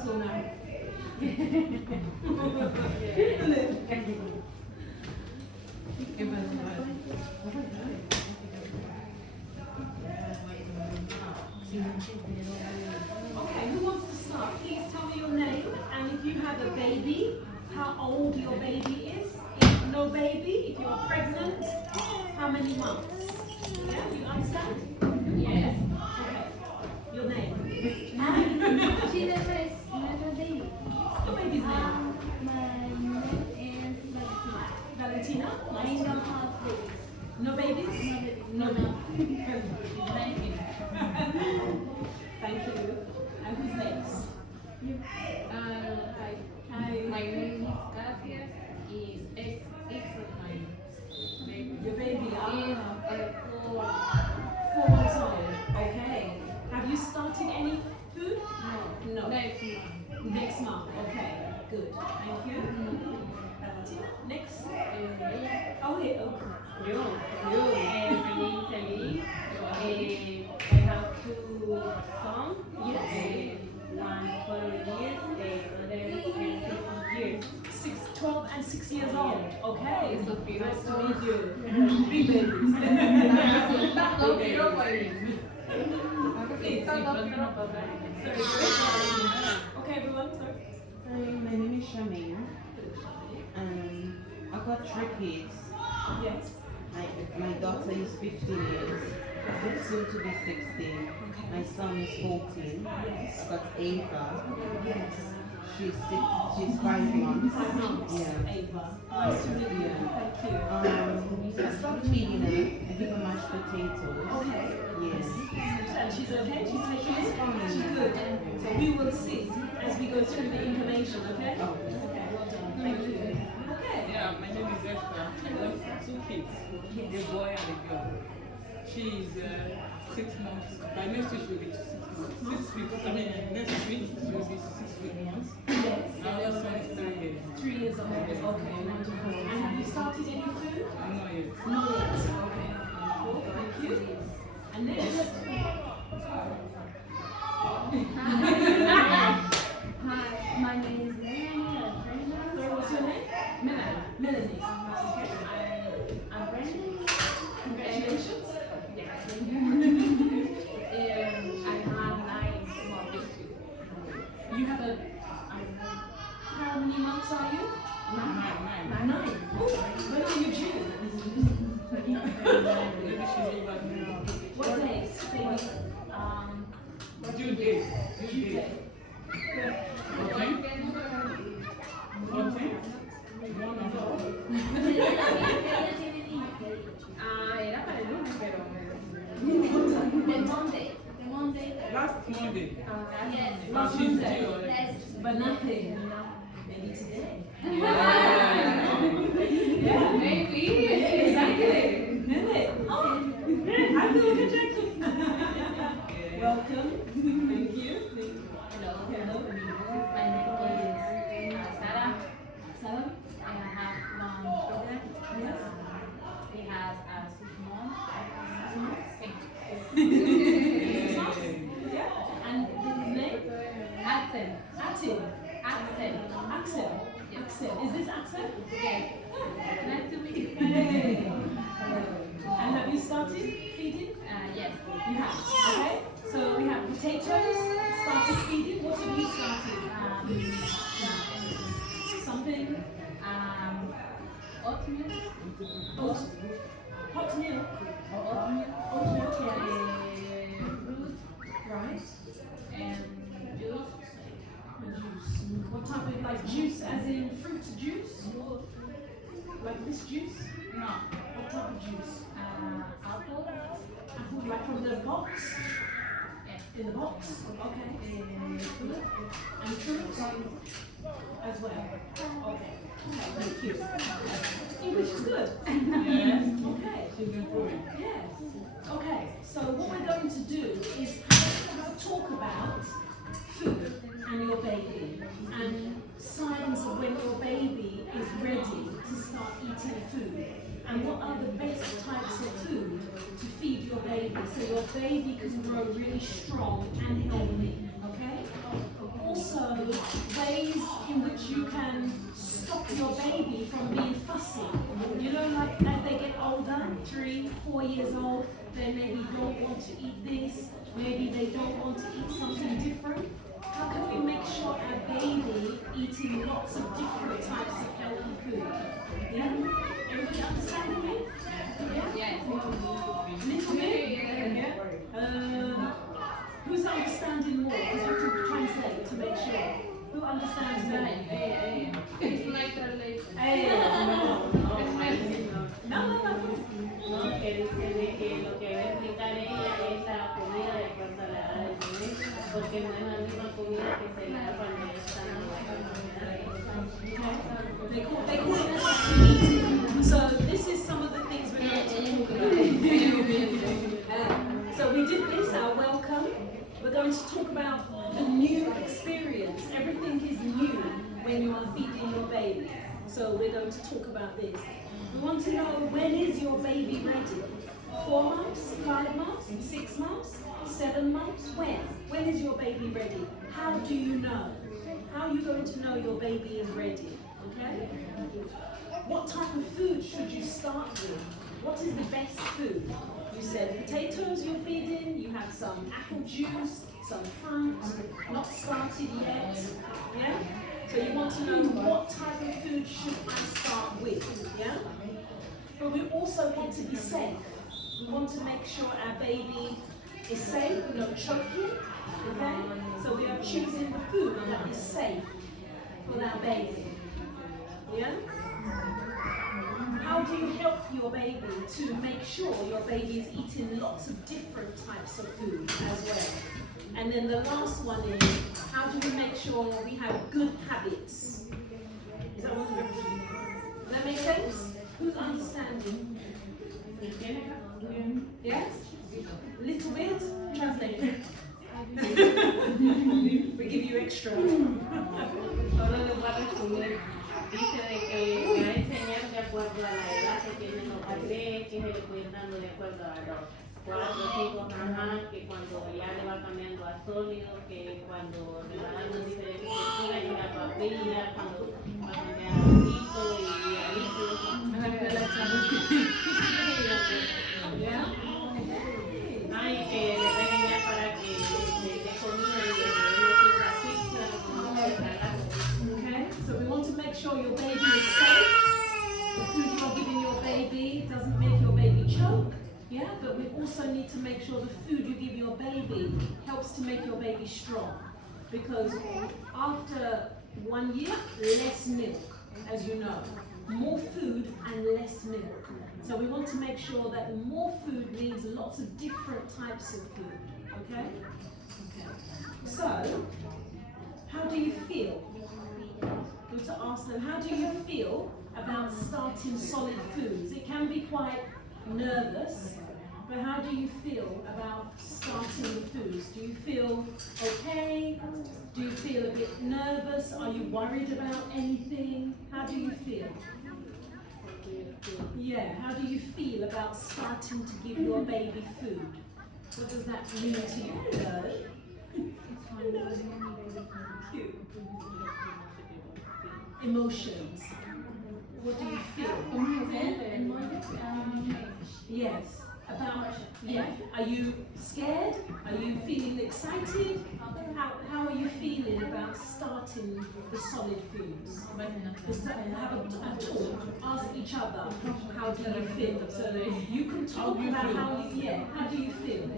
us all now. Okay, who wants to start? Please tell me your name, and if you have a baby, how old your baby is. If no baby, if you're pregnant, how many months? Yeah, you understand? Yes. Okay. Your name? She never is never baby. Your baby's name? My name is Valentina. Valentina? I Nice. don't have babies. No babies? No, no. Thank you. Thank you. And who's next? Hi. Hi. My name is Katia. Is X of my baby. Your baby? Is Ah. 4. 4 months old. Okay. Have you started any food? No. No. Next month. Next month. Okay. Good. Thank you. Valentina, next. Oh, here. Okay. My name is Ali. I have 2 sons. Yes. One 4 years, the other 6 years. 12 and 6 years old. Okay. So Nice to beautiful. meet you. Big babies. Please. Okay, everyone. Sorry. Hi, my name is Charmaine. I've got 3 kids. Yes. My daughter is 15 years, soon to be 16. My son is 14. Yes. I've got Ava. Yes. She's 5 months. 5 months. Yeah. Ava. Nice to meet you. Yeah. Thank you. I stopped feeding her. I give her mashed potatoes. Okay. Yes. And she's okay? She's taking it? fine. She's good. So we will see as we go through the information, okay? Oh. Okay, well done. Thank you. Okay. Yeah, my name is Esther. I have 2 kids, a boy and a girl. She is 6 months. By next week she will be 6 months. 6 weeks. I mean, next week she will be 6 months. Yes. My other son is 3 years. 3 years old. Okay, wonderful. And have you started any food? I'm not yet. Not yet. Okay. Cool. Thank you. And next. Hi, my name is Melanie. Sorry, what's your name? Melanie. Melanie. Okay. I'm Brandon. Congratulations. I have 9 small babies. You have a. How many months are you? 9. 9. Oh, when are you due? Maybe she's over now. What days? Baby? Due date. Due Tuesday. date. 14? 14? 1 or 4? Era para el lunes, pero the Monday. Last Monday. Yes. But she's due already. But nothing. Maybe today. Yeah, maybe. Exactly. Really? Oh, I feel rejected. Welcome. Thank you. Hello. Hello. My name is Sarah. Sarah? I have 1 children. Yes. He has 6 months. Yeah. And his name? Axel. Axel. Axel. Axel. Axel. Is this Axel? Yes. Nice to meet you. Hey. And have you started feeding? Yes. You have. Okay. So we have potatoes. Started feeding. What have you started? Something. Oatmeal. Oat. Hot milk. Oatmeal. Oat milk. Yes. Fruit Right. and juice. Juice. What type of like juice? As in fruit juice? Like this juice? No. What type of juice? Apple. Apple, like from the box? Yes. In the box? Okay. Fruit. And fruit as well. Okay. Okay, thank you. English is good. Yes. Okay. She's improving. Yes. Okay, so what we're going to do is have a talk about food and your baby and signs of when your baby is ready to start eating food and what are the best types of food to feed your baby so your baby can grow really strong and healthy. Okay? Also, stop your baby from being fussy. You know, like as they get older, 3, 4 years old, they maybe don't want to eat this, maybe they don't want to eat something different. How can we make sure our baby eating lots of different types of healthy food? Yeah? Everybody understand me? Yeah? Yes. Little bit? Yeah? Who's understanding more? Because you can translate to make sure. Who understands more? It's like a late. No. No, que dice de que lo que va a explicar ella es la comida de acuerdo a la edad del bebé, porque no es la misma comida que se le da cuando ya están They call it eating. So this is some of the things we're going to talk about. So we did this, our welcome. We're going to talk about the new experience. Everything is new when you are feeding your baby. So we're going to talk about this. We want to know, when is your baby ready? 4 months, 5 months, 6 months, 7 months? When? When is your baby ready? How do you know? How are you going to know your baby is ready? Okay? What type of food should you start with? What is the best food? You said potatoes you're feeding, you have some apple juice, some fruit, not started yet. Yeah? So you want to know what type of food should I start with? Yeah? But we also want to be safe. We want to make sure our baby is safe, no choking. Okay? So we are choosing the food that is safe for our baby. Yeah? How do you help your baby to make sure your baby is eating lots of different types of food as well? And then the last one is, how do we make sure we have good habits? Is that what we're doing? Does that make sense? Who's understanding? Yes? Little bit? Translate it. We give you extra. Solo les voy a resumir. Dice de que va a enseñar de acuerdo a la edad que tienen los bebés, que se le puede ir dando de acuerdo a los 4 o 5 años, que cuando ya le va cambiando a sólido, que cuando le va dando diferentes texturas y la papilla, cuando va a cambiar a poquito y a líquido. Ay, que le va a enseñar para que le dé comida y le dé su asfixia, como no se traga. Okay, so we want to make sure your baby is safe. The food you're giving your baby doesn't make your baby choke. Yeah, but we also need to make sure the food you give your baby helps to make your baby strong. Because after 1 year, less milk, as you know. More food and less milk. So we want to make sure that more food means lots of different types of food. Okay? So, how do you feel? Good to ask them, how do you feel about starting solid foods? It can be quite nervous, but how do you feel about starting the foods? Do you feel okay? Do you feel a bit nervous? Are you worried about anything? How do you feel? Yeah, how do you feel about starting to give your baby food? What does that mean to you? Hello. Cute. Emotions. What do you feel? Yes. About, yeah. Are you scared? Are you feeling excited? How are you feeling about starting the solid foods? Just have a talk. Ask each other, how do you feel? So you can talk about how you, yeah, how do you feel?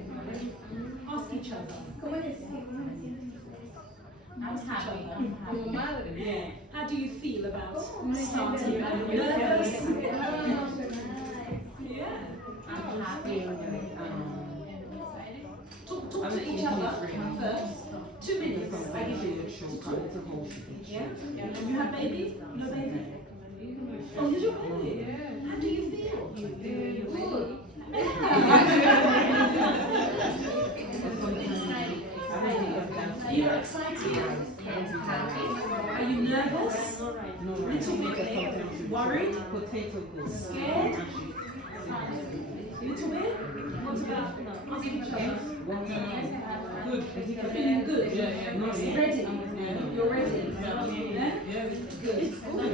Ask each other. Ask each other. Yeah. How do you feel about starting? Are you nervous? Yeah. I'm happy. Talk to each other first. 2 minutes. I give you. Yeah? You have baby? No baby? Oh, you do baby? How do you feel? Good. Are you excited? Are you nervous? Little bit worried? Scared? Little bit? What about each other? good. You're feeling good? Yeah, yeah. Not Yeah. ready? Yeah. You're ready? Yeah. Yeah? Yeah. Good. It's good,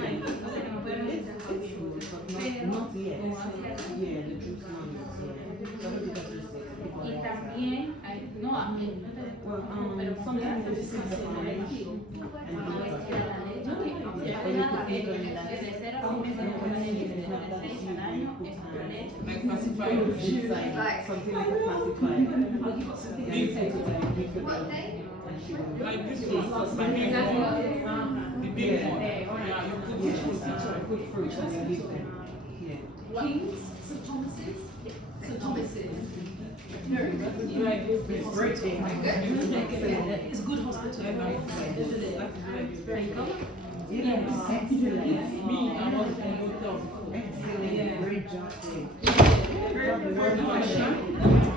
but not yet. Yeah, the juice not yet. So we got this Y también, no, a mí, no te Well, pero sometimes Yeah. this is the and la leche, yeah, when you put people in that. desde 0 a 6 meses, desde 6 al año, es pura leche. Like pacifier. Inside, something like a pacifier. Oh, you got some Yeah, big you take it and give it and she will. Like this one, the big one. The big one. Yeah, you put Yeah, fruit put fruit and you give them. Yeah. Kings, St. Thomas's? St. Thomas's. Very good. Like this. It's great thing. Excellent. It's good hospital, isn't it? Very good. Yes, excellent. Me, I was in the hotel before. Excellent. Great job there. Very professional.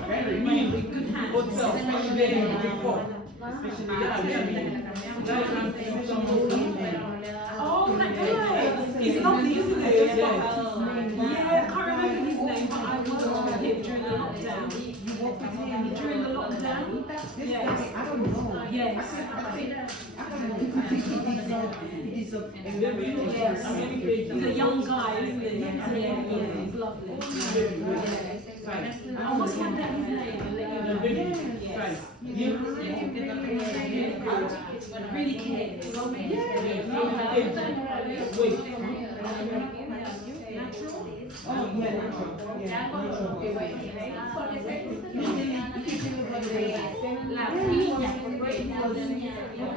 Very Me, Good hands. hotel, especially before. Especially Yeah, Oh, that guy. He's lovely, isn't he? Yes. Yeah, I can't remember his name, but I worked with him during the lockdown. You work with him. During the lockdown? This Yes. guy, I don't know. Yes. I don't know. I think he did some Yes. He's a young guy, isn't he? Yeah, he's lovely. I almost found out his name. I'll let you know. Yes. Really cares. Natural? Oh, yeah, natural. Yeah, natural. He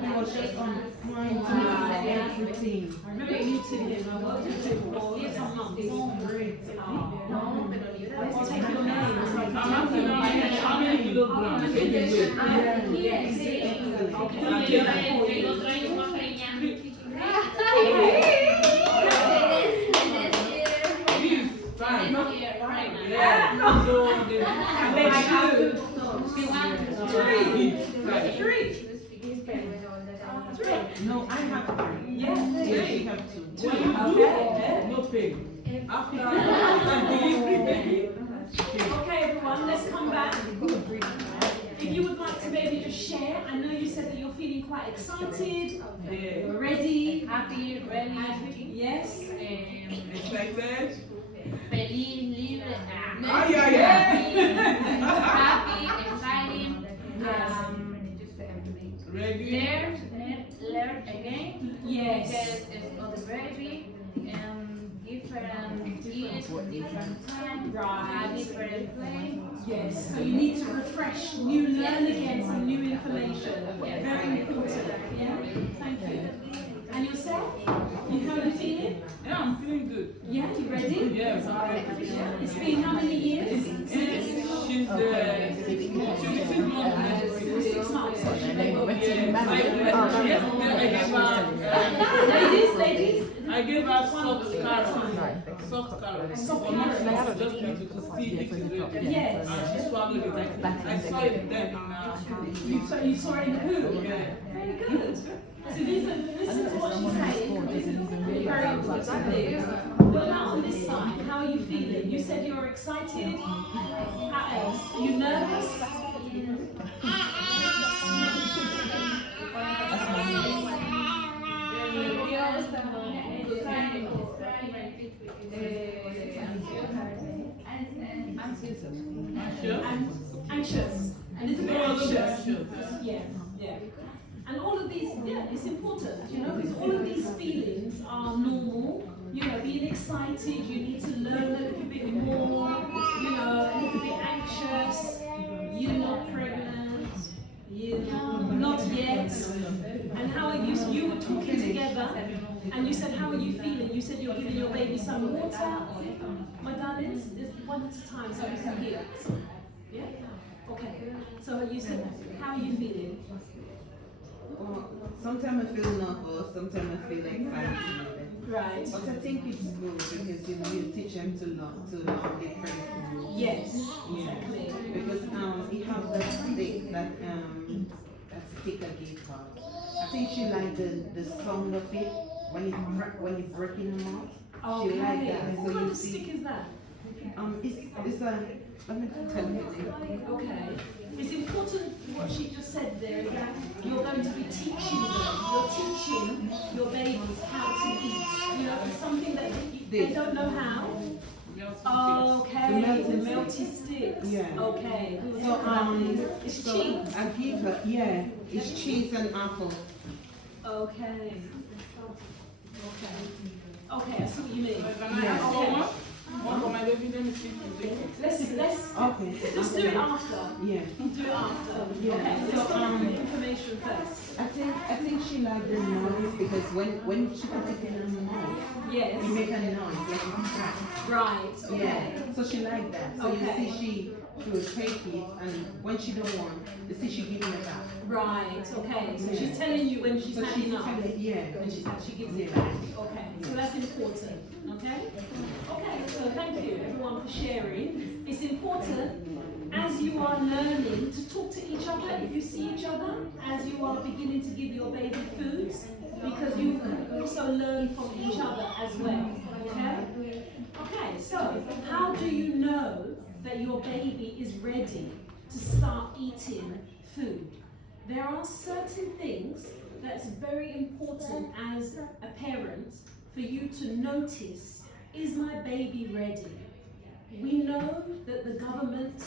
was just on trying to get routine. I remember meeting him. I worked with him for some months. Great. Let's take your name. So I can I'm tell asking you. how many kilograms can you weigh? This, fine. Yeah. So the Three. No, I have three. Yeah, Yeah, three. she have two. what you do, no pain. After delivery, baby. Okay, everyone, let's come back. If you would like to maybe just share, I know you said that you're feeling quite excited, Yeah. you're ready. Happy, ready, Yes. Excited? feliz, libre, Ah, yeah, yeah. happy, exciting, Ready? learn again, Yes. because it's all the baby, different years, different time, Right. different play. Yes. So you need to refresh, learn again some new information. Very important. Yeah. Thank you. And yourself? How are you feeling? Yeah, I'm feeling good. Yeah. You ready? Yes, I'm ready. It's been how many years? She's 6 months next week. 6 months. Yes, Ladies. I gave her soft carrot. Soft carrot. Soft For me, carrot. just need to see if it's ready. Yes. And she swallowed it. I saw it then in You saw it in the poo? yeah. Very good. So listen to what she's saying. Very important things. What about on this side? How are you feeling? You said you're excited. How else? Are you nervous? Anxious. A little bit anxious. Yeah, yeah. And all of these, yeah, it's important, you know, because all of these feelings are normal. You know, being excited, you need to learn a little bit more, you know, a little bit anxious. You're not pregnant, you know, not yet. And how are you? You were talking together, and you said, how are you feeling? You said you're giving your baby some water. My darlings, just one at a time so you can hear. Yeah? Okay. So you said, how are you feeling? Well, sometimes I feel nervous, sometimes I feel excited. Right. But I think it's good because you teach them to love different foods. Yes. Yeah. Exactly. Because he have that stick that stick I gave her. I think she liked the sound of it when you breaking them out. She like that. What So kind you of stick see, is that? it's a Let me tell you. Okay. It's important what she just said there is that you're going to be teaching them. You're teaching your babies how to eat. You know, it's something that they don't know how. Okay, the melty sticks. Yeah. Okay. So it's so cheese. I give her, yeah, it's cheese and apple. Okay. Okay. Okay, I see what you mean. Can I ask for one? One for my baby, let me see if you take it. Let's do it after. Yeah. Do it after. Yeah. Okay, So, let's go through the information first. I think she liked the noise because when she puts it in her mouth, Yes. you make a noise like a crack. Right. Okay. Yeah. So she liked that. So Okay. you see she will take it and when she don't want, you see she giving it back. Right. Okay. So Yeah. she's telling you when she's So had she's enough. telling, yeah. And she gives it Yeah. back. Okay. So that's important. Okay. Okay. So thank you everyone for sharing. It's important as you are learning to talk to each other, if you see each other, as you are beginning to give your baby foods, because you can also learn from each other as well. Okay? Okay, so how do you know that your baby is ready to start eating food? There are certain things that's very important as a parent for you to notice, is my baby ready? We know that the government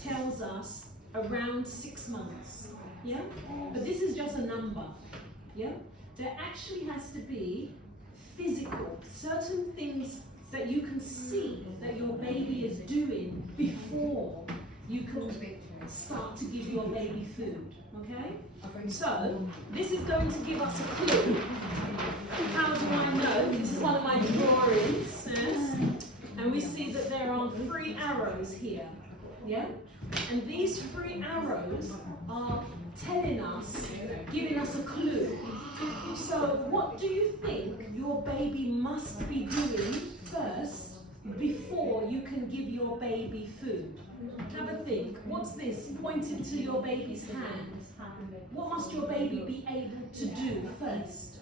tells us around 6 months, yeah? But this is just a number, yeah? There actually has to be physical, certain things that you can see that your baby is doing before you can start to give your baby food, okay? So, this is going to give us a clue. How do I know? This is one of my drawings, yes? And we see that there are 3 arrows here, yeah? And these 3 arrows are telling us, giving us a clue. So what do you think your baby must be doing first before you can give your baby food? Have a think. What's this pointed to your baby's hand? What must your baby be able to do first?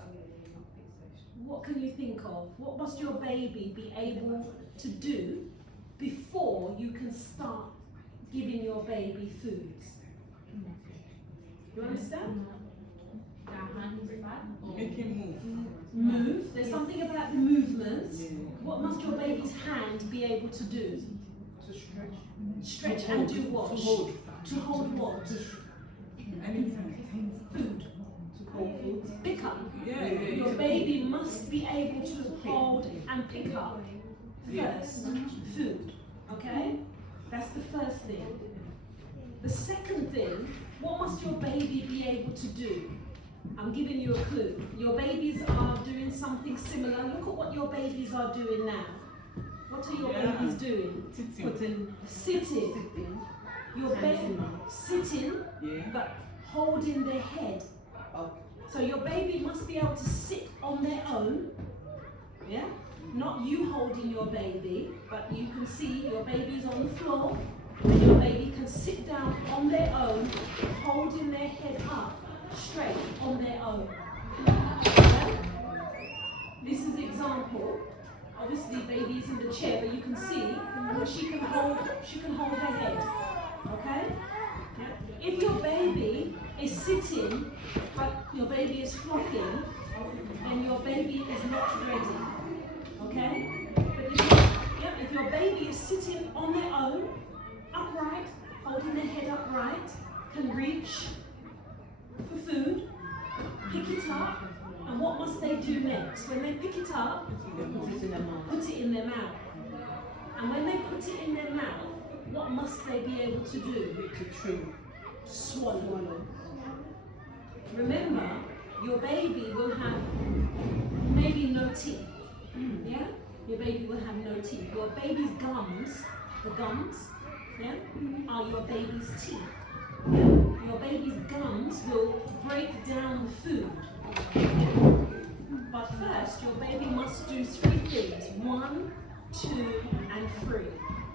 What can you think of? What must your baby be able to do before you can start giving your baby food? You understand? Make him move. Move. There's something about the movement. What must your baby's hand be able to do? Stretch and do what? To hold. To hold what? Anything. Food. Hold food. Pick up. Yeah. Your baby must be able to hold and pick up first food. Okay? That's the first thing. The second thing, what must your baby be able to do? I'm giving you a clue. Your babies are doing something similar. Look at what your babies are doing now. What are your babies doing? Sitting. Sitting. Your baby sitting, Yeah. but holding their head. Oh, So your baby must be able to sit on their own, yeah? Not you holding your baby, but you can see your baby's on the floor, and your baby can sit down on their own, holding their head up straight on their own. Yeah? This is example. Obviously baby's in the chair, but you can see that she can hold her head. Okay? Yeah? If your baby is sitting, but your baby is flopping, then your baby is not ready. Okay? But if your baby is sitting on their own, upright, holding their head upright, can reach for food, pick it up, and what must they do next? When they pick it up, put it in the mouth. put it in their mouth. And when they put it in their mouth, what must they be able to do? To chew. Swallow. Remember, your baby will have maybe no teeth. Yeah? Your baby will have no teeth. Your baby's gums, the gums, yeah, are your baby's teeth. Your baby's gums will break down the food. But first, your baby must do 3 things. 1, 2, and 3.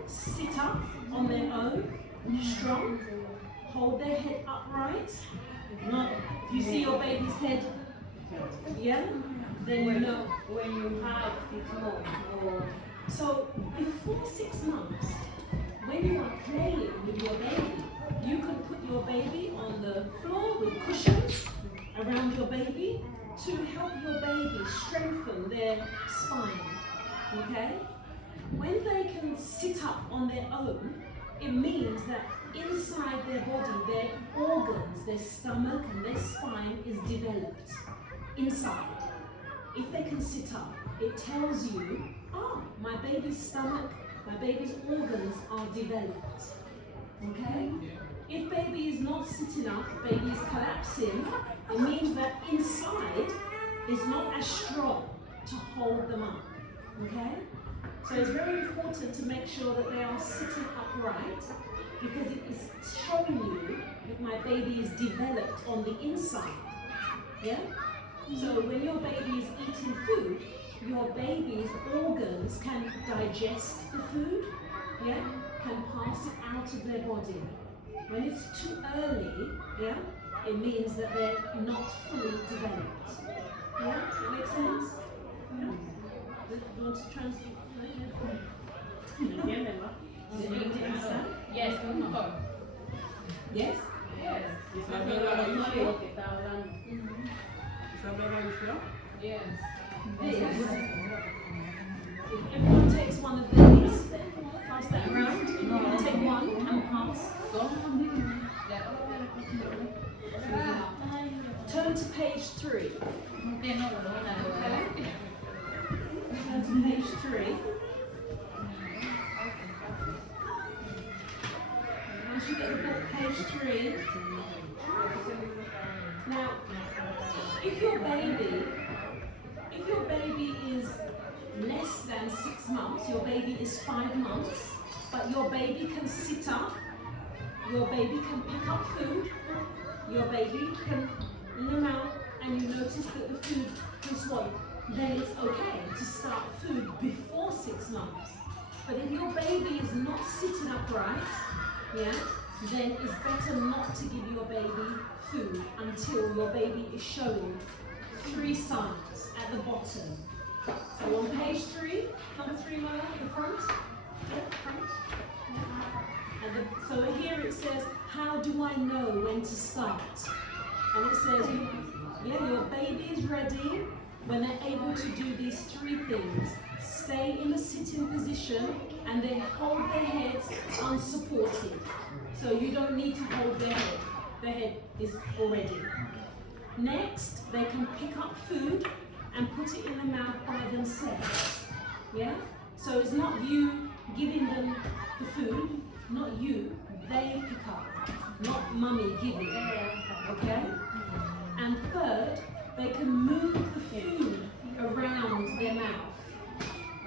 Sit up on their own, strong. Hold their head upright. Not, if you see your baby's head, yeah, then you know. When you have 6 months or So before 6 months, when you are playing with your baby, you can put your baby on the floor with cushions around your baby to help your baby strengthen their spine. Okay? When they can sit up on their own, it means that inside their body, their organs, their stomach and their spine is developed inside. If they can sit up, it tells you, oh, my baby's stomach, my baby's organs are developed. Okay? If baby is not sitting up, baby is collapsing, it means that inside is not as strong to hold them up. Okay? So it's very important to make sure that they are sitting upright, because it is showing you that my baby is developed on the inside. Yeah? So when your baby is eating food, your baby's organs can digest the food, yeah? Can pass it out of their body. When it's too early, yeah, it means that they're not fully developed. Yeah? Does that make sense? Yeah? Do you want to translate? ¿Entienden, no? Did you understand? Yes, por favor. Yes? Yes. No de lo que está hablando. Is that better with you? Yes. This. If everyone takes one of these, pass that around. Take one and pass. Turn to page 3. Okay? Turn to page 3. Once you get the book, page 3. Now, if your baby is less than 6 months, your baby is 5 months, but your baby can sit up, your baby can pick up food, your baby can in the mouth, and you notice that the food can swallow, then it's okay to start food before 6 months. But if your baby is not sitting upright, yeah, then it's better not to give your baby food until your baby is showing 3 signs at the bottom. So on page 3, number 3, Maya, the front. Yeah, front. Yeah. And so here it says, how do I know when to start? And it says, yeah, your baby is ready when they're able to do these 3 things. Stay in a sitting position and they hold their heads unsupported. So you don't need to hold their head. Their head is already. Next, they can pick up food and put it in the mouth by themselves. Yeah? So it's not you giving them the food, not you, they pick up, not mummy giving. Okay? And third, they can move the food around their mouth.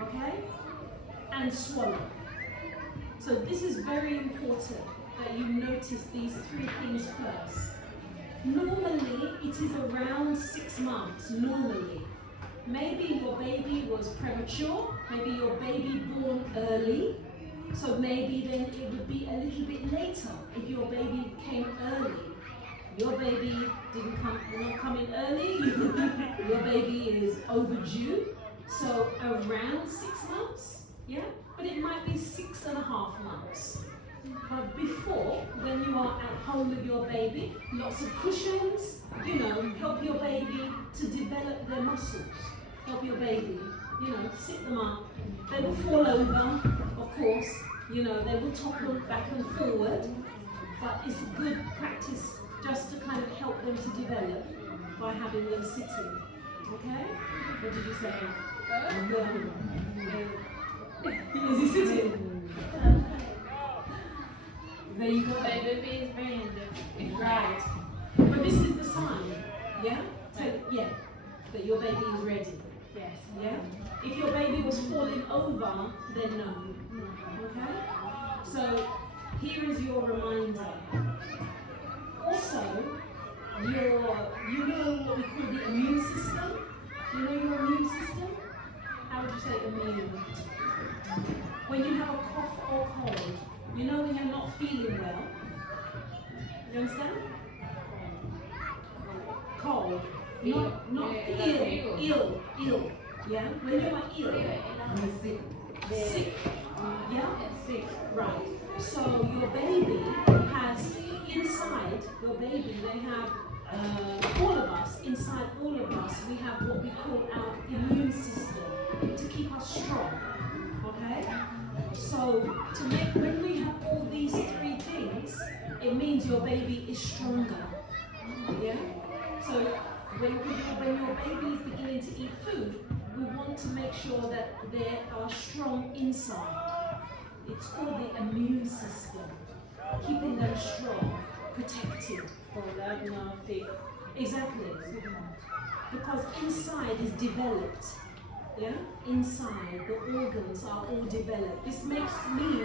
Okay? And swallow. So this is very important that you notice these 3 things first. Normally, it is around 6 months, normally. Maybe your baby was premature, maybe your baby born early, so maybe then it would be a little bit later if your baby came early. Your baby didn't come, not coming early, your baby is overdue, so around 6 months, yeah? But it might be 6.5 months. But before, when you are at home with your baby, lots of cushions, you know, help your baby to develop their muscles. Help your baby, you know, sit them up. They will fall over, of course, you know, they will topple back and forward. But it's good practice just to kind of help them to develop by having them sitting. Okay? What did you say? Is he sitting? There you go. My baby is very indifferent. Right. But this is the sign, yeah? So, yeah, that your baby is ready. Yes. Yeah? If your baby was falling over, then no. Okay? So, here is your reminder. Also, you know what we call the immune system? You know your immune system? How would you say immune? When you have a cough or cold, you know when you're not feeling well? You understand? Cold. Not ill. Yeah? When you are ill. Sick. Yeah? Sick. Right. So your baby has inside your baby, they have all of us, inside all of us, we have what we call our immune system to keep us strong. Okay? So to make when we have all these three things, it means your baby is stronger. Yeah? So when your baby is beginning to eat food, we want to make sure that they are strong inside. It's called the immune system, keeping them strong, protected. So that's not sick. Exactly. Because inside is developed. Yeah? Inside, the organs are all developed. This means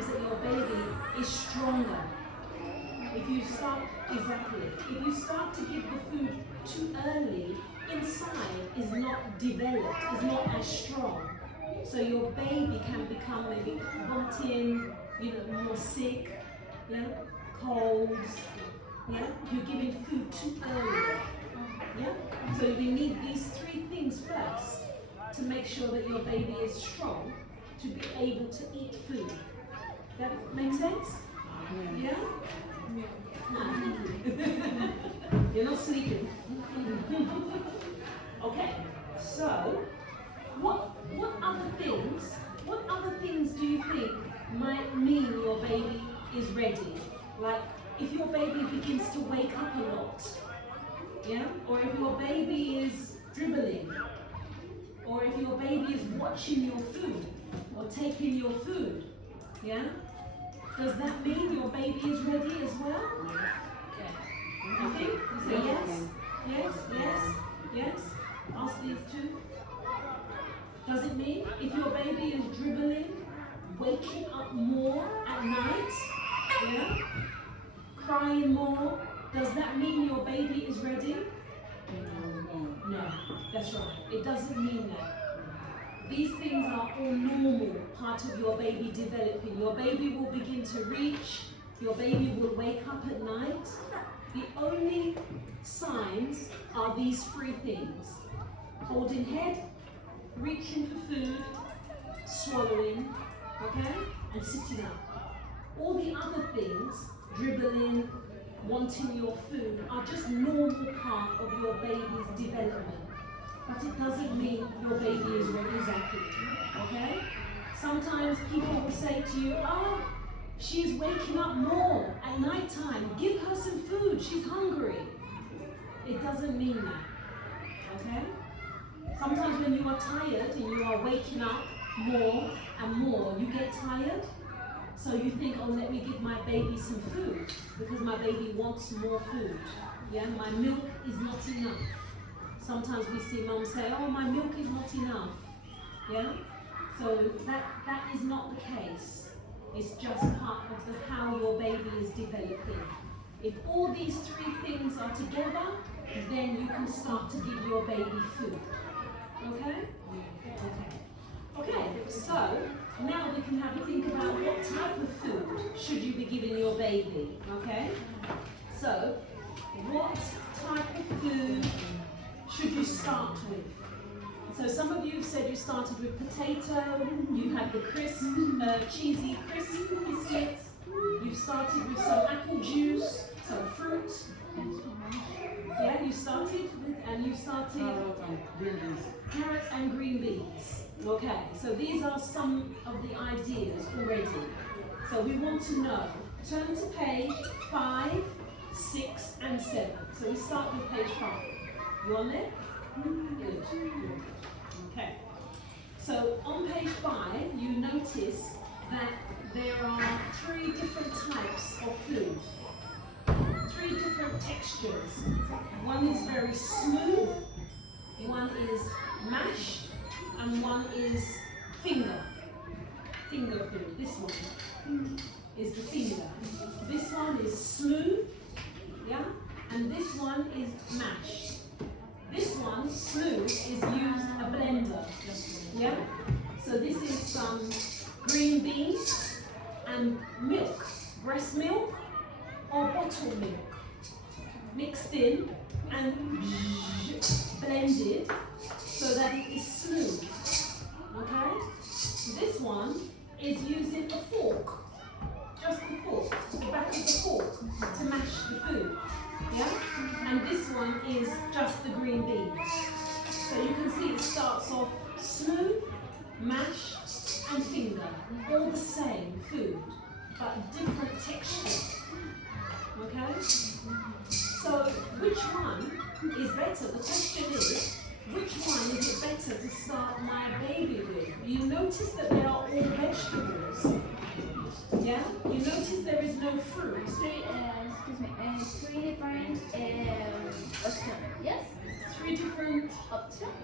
that your baby is stronger. If you start to give the food too early, inside is not developed, is not as strong. So your baby can become maybe vomiting, more sick, yeah, colds, yeah. You're giving food too early, yeah. So we need these three things first to make sure that your baby is strong to be able to eat food. That makes sense? Yeah. You're not sleeping. Okay, so what other things do you think might mean your baby is ready? Like if your baby begins to wake up a lot, yeah? Or if your baby is dribbling, or if your baby is watching your food or taking your food, yeah? Does that mean your baby is ready as well? I think you say yes. Ask these two. Does it mean if your baby is dribbling, waking up more at night, yeah, crying more, does that mean your baby is ready? No, that's right. It doesn't mean that. These things are all normal, part of your baby developing. Your baby will begin to reach, your baby will wake up at night. The only signs are these three things: holding head, reaching for food, swallowing, okay, and sitting up. All the other things, dribbling, wanting your food, are just normal part of your baby's development. But it doesn't mean your baby is ready exactly, okay? Sometimes people will say to you, oh, she's waking up more at night time. Give her some food, she's hungry. It doesn't mean that, okay? Sometimes when you are tired and you are waking up more and more, you get tired. So you think, oh, let me give my baby some food because my baby wants more food. Yeah, my milk is not enough. Sometimes we see mum say, oh, my milk is not enough. Yeah? So that is not the case. It's just part of how your baby is developing. If all these three things are together, then you can start to give your baby food. Okay? Okay, so now we can have a think about what type of food should you be giving your baby. Okay? So, what type of food should you start with? So some of you have said you started with potato, you had the crisp, cheesy crisp biscuits, you've started with some apple juice, some fruit. Yeah, you started with, and you started carrots and green beans. Okay, so these are some of the ideas already. So we want to know, turn to page 5, 6 and 7. So we start with page 5. You on there? Good. Okay. So on page 5, you notice that there are 3 different types of food. 3 different textures. One is very smooth, one is mashed, and one is finger food. This one is the finger. This one is smooth, yeah, and this one is mashed. This one, smooth, is used a blender, yeah. So this is some green beans and milk, breast milk or bottle milk, mixed in and blended so that it is smooth. Okay? This one is just the green beans. So you can see it starts off smooth, mash, and finger. All the same food, but different texture. Okay? So which one is better? The question is, which one is it better to start my baby with? You notice that they are all vegetables. Yeah? You notice there is no fruit. Three different options. Yes? Three different, Options.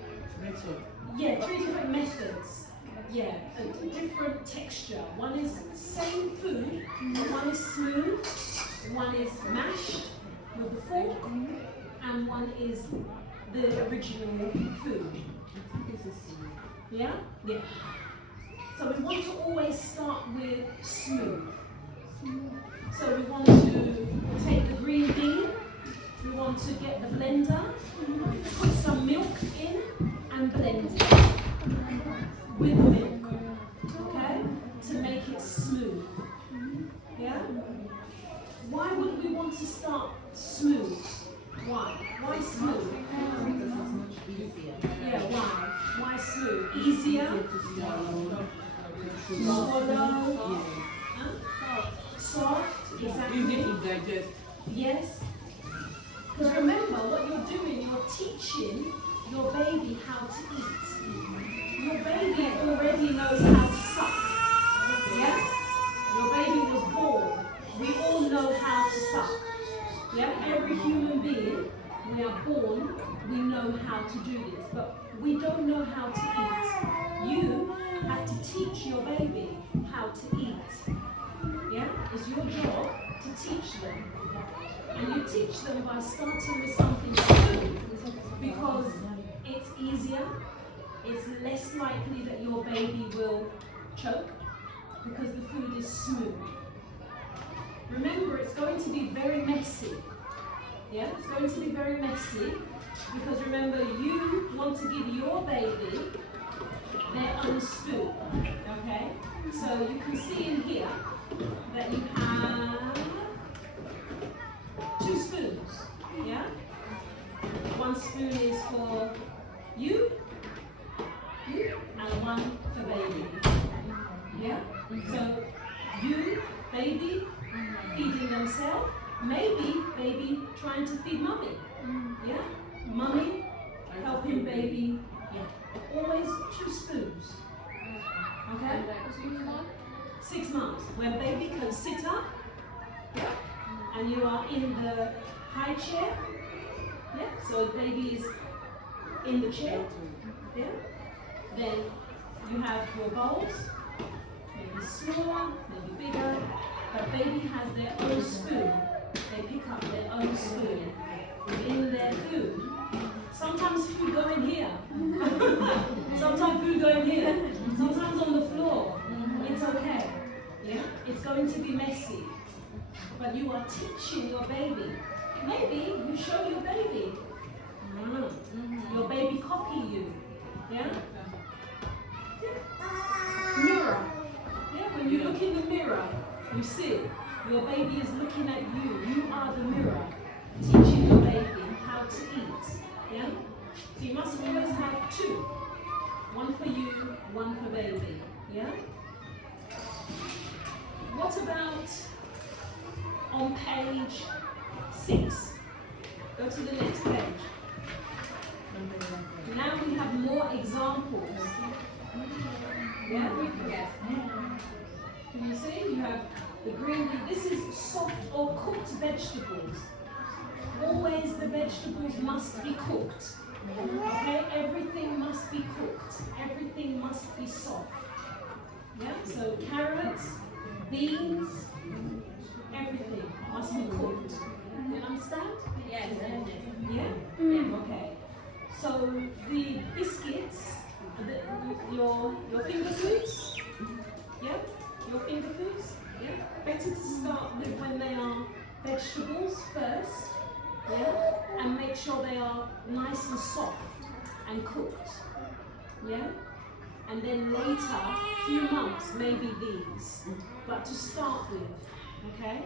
yeah, three different methods. Yeah, a different texture. One is same food, but one is smooth, one is mashed with the fork, and one is the original food. Yeah? Yeah. So we want to always start with smooth. So we want to take the green bean, we want to get the blender, put some milk in and blend it with milk, okay, to make it smooth. Yeah? Why would we want to start smooth? Why? Why smooth? Because it's much easier. Yeah, why? Why smooth? Easier? Swallow? Huh? Soft? Easy Exactly. to digest. Yes. Because remember, what you're doing, you're teaching your baby how to eat. Your baby already knows how to suck. Yeah? Your baby was born. We all know how to suck. Yeah? Every human being, we are born, we know how to do this. But we don't know how to eat. You have to teach your baby how to eat. Yeah? It's your job to teach them. And you teach them by starting with something smooth, because it's easier, it's less likely that your baby will choke, because the food is smooth. Remember, it's going to be very messy. Yeah, it's going to be very messy, because remember, you want to give your baby their own spoon. Okay? So you can see in here that you have 2 spoons. Yeah? 1 spoon is for you, and 1 for baby. Yeah? So you, baby, feeding themselves. Maybe baby trying to feed mummy. Yeah? Mummy helping baby. Yeah. Always 2 spoons. Okay? 6 months. When baby can sit up, yeah, and you are in the high chair. Yeah? So baby is in the chair. Yeah? Then you have your bowls, maybe smaller, maybe bigger, but baby has their own spoon. They pick up their own spoon in their food. Sometimes food go in here. Sometimes food go in here. Sometimes on the floor. It's okay. Yeah? It's going to be messy. But you are teaching your baby. Maybe you show your baby. Your baby copy you. Yeah? Mirror. Yeah, when you look in the mirror, you see your baby is looking at you. You are the mirror, teaching your baby how to eat. Yeah? So you must always have 2. 1 for you, 1 for baby. Yeah? What about on page 6? Go to the next page. Now we have more examples. Yeah? Yes. Can you see? You have the green bean. This is soft or cooked vegetables. Always the vegetables must be cooked. Okay? Everything must be cooked. Everything must be soft. Yeah? So carrots, beans, everything must be cooked. You understand? Yes. Yeah? Okay. So the biscuits, your finger foods, yeah? Your finger foods, yeah? Better to start with when they are vegetables first, yeah? And make sure they are nice and soft and cooked, yeah? And then later, few months, maybe these, but to start with, okay?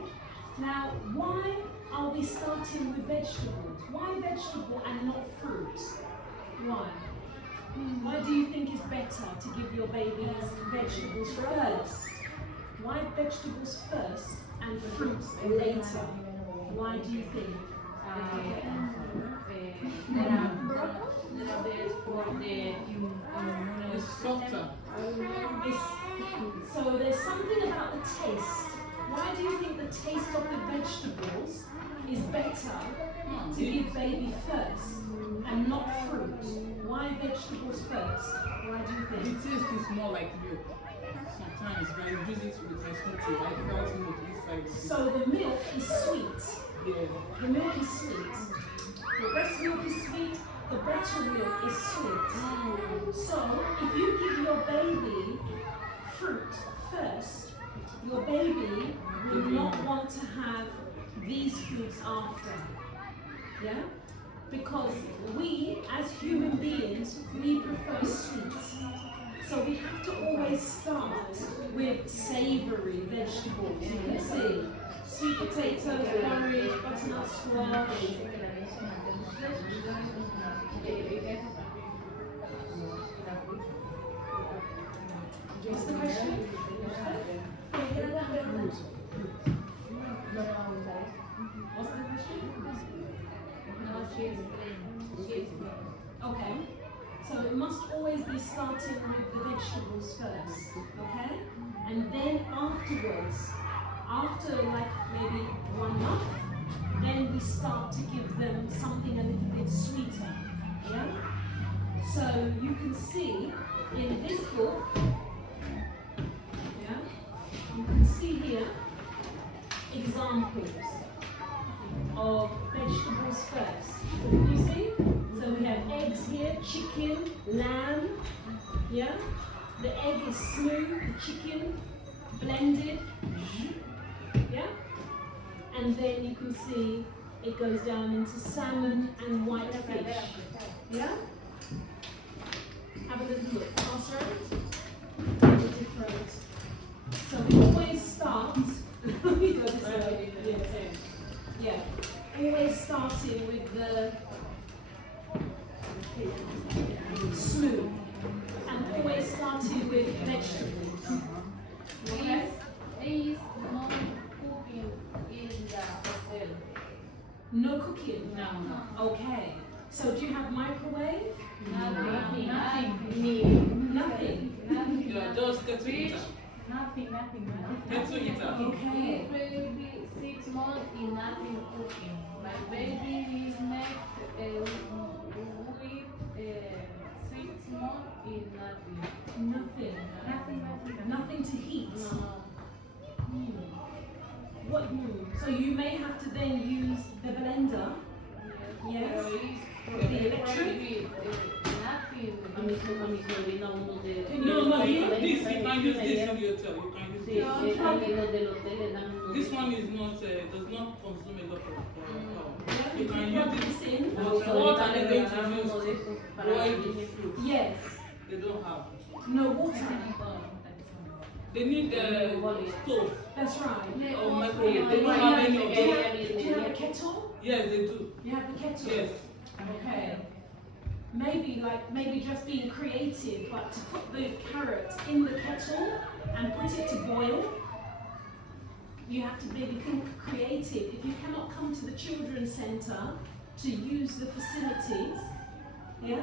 Now, why are we starting with vegetables? Why vegetable and not fruit? Why? Why do you think it's better to give your babies vegetables first? Why vegetables first and fruits later? Why do you think? It's softer. So there's something about the taste. Why do you think the taste of the vegetables is better to give baby first and not fruit? Why vegetables first? Why do you The think? taste is more like milk. Sometimes when you use it with a smoothie, like cow's milk inside. So the milk is sweet. Yeah. The milk is sweet. The breast milk is sweet. The bottle milk is sweet. So if you give your baby fruit first, your baby will not want to have these foods after. Yeah? Because we, as human beings, we prefer sweets. So we have to always start with savory vegetables. You can see sweet potatoes, porridge, butternut squash. What's the question? What's the question? Okay. So it must always be starting with the vegetables first, okay? And then afterwards, after like maybe 1 month, then we start to give them something a little bit sweeter, yeah? So you can see in this book, yeah, you can see here examples of vegetables first. You see? So we have eggs here, chicken, lamb, yeah? The egg is smooth, the chicken blended, yeah? And then you can see it goes down into salmon and white fish, yeah? Have a little look. Pass around. The different. So we always start. We go this way. Yes. Yeah. Always starting with the smooth, and always starting with vegetables. Okay. Is not cooking in the hotel. No cooking. No. Okay. So do you have microwave? Nothing. Nothing. Yeah, just get to eat. Nothing. Get to eat. Okay. Baby 6 months is nothing cooking. My baby is next with 6 months is nothing. Nothing. Nothing to heat. No. What? So you may have to then use the blender. Yes. The electric. A mi sobrina uno de... No, you use this. You can use this in the hotel. You can use Sí, this. los del hotel le dan uno This de- one is not does not consume a lot of power. You can plug this in. What are they going to use to boil the fruit? Yes. They don't have. No water. They need stove That's right. or microwave. They Do don't you have have, any of do you those. have, do you have a kettle? Yes, they do. You have the kettle? Yes. Okay. Maybe just being creative, but to put the carrot in the kettle and put it to boil. You have to maybe think creative. If you cannot come to the children's centre to use the facilities, yeah?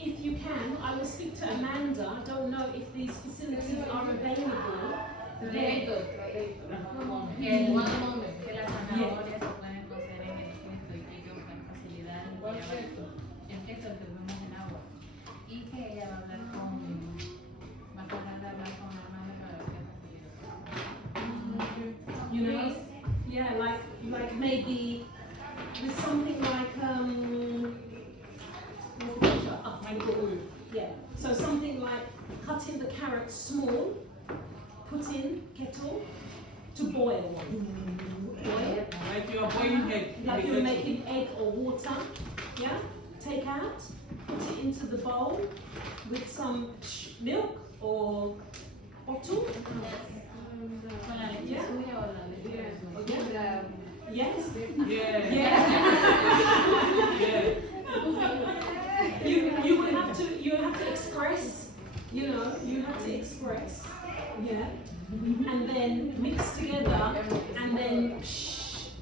If you can, I will speak to Amanda. I don't know if these facilities are available. Then, Que one moment, que las zanahorias se pueden cocer en el queso y que ellos con facilidad el queso que vemos en agua. Y que ella va a hablar va a tratar de hablar con Armando para ver qué facilidad. you know, yeah, like maybe with something like where's the picture? Oh, my God. Yeah. So something like cutting the carrot small, put in kettle to boil. Boil. Like you are boiling egg. Like you're making egg or water. Yeah. Take out, put it into the bowl with some milk or bottle. Con la leche suya o la leche Yes? Yeah. Yeah. Yeah. You will have to express, you know, you have to express, yeah, and then mix together and then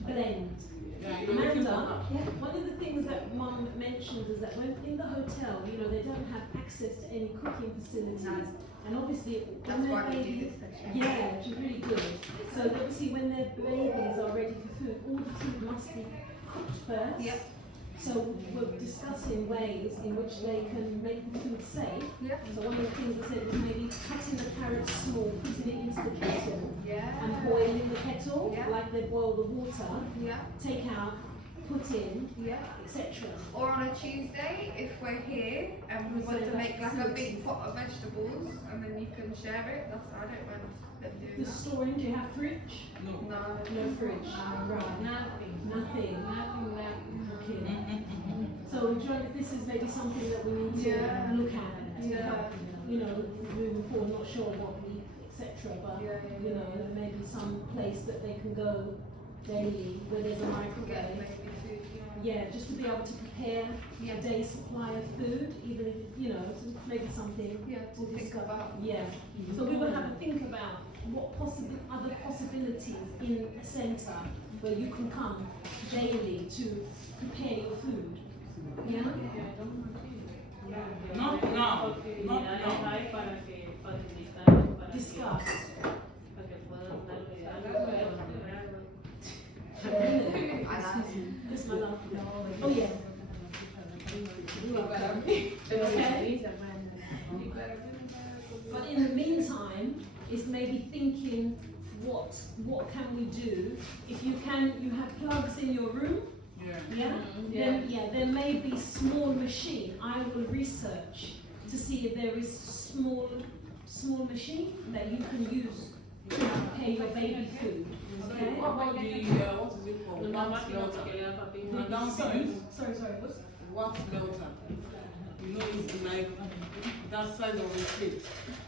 blend. Yeah, you're looking for Amanda, that. one of the things that Mum mentioned is that when in the hotel, you know, they don't have access to any cooking facilities, and obviously That's when why their we do babies, this section. yeah, which is really good. So obviously when their babies are ready for food, all the food must be cooked first. Yep. So we're discussing ways in which they can make the food safe. Yep. So one of the things I said was maybe cutting the carrots small, putting it into the kettle, Yeah. and boiling the kettle, Yeah. like they boil the water, Yeah. take out, put in, Yeah. etc. Or on a Tuesday, if we're here and we want to make like a big pot of vegetables, and then you can share it. That's I don't mind them doing The that. storing, do you have fridge? No. No. No fridge. Right. Nothing. Nothing. Okay. So this is maybe something that we need to Yeah. look at. Yeah. You know, moving forward, not sure what we, etc. But Yeah, you know, there may be some place that they can go daily where there's a Get microwave. maybe food. Yeah, just to be able to prepare a day's supply of food, even if you know, maybe something Yeah, to to think discuss. about. Yeah. So we will have a think about what other possibilities in a centre where you can come daily to prepare your food. Yeah. Not now. Not now. Hay para que facilitar, para que Discuss. puedan darle algo, Excuse me. This my love. Oh yeah. You're welcome. Okay. But in the meantime, is maybe thinking what can we do? If you have plugs in your room. Yeah. Yeah? Then there may be small machine. I will research to see if there is small machine that you can use to prepare your baby food. Okay? What about the what is it called? una Wax máquina melter. que le da papi. Madame, Sorry, use sorry, what's wax melter. You know, it's like that size of a plate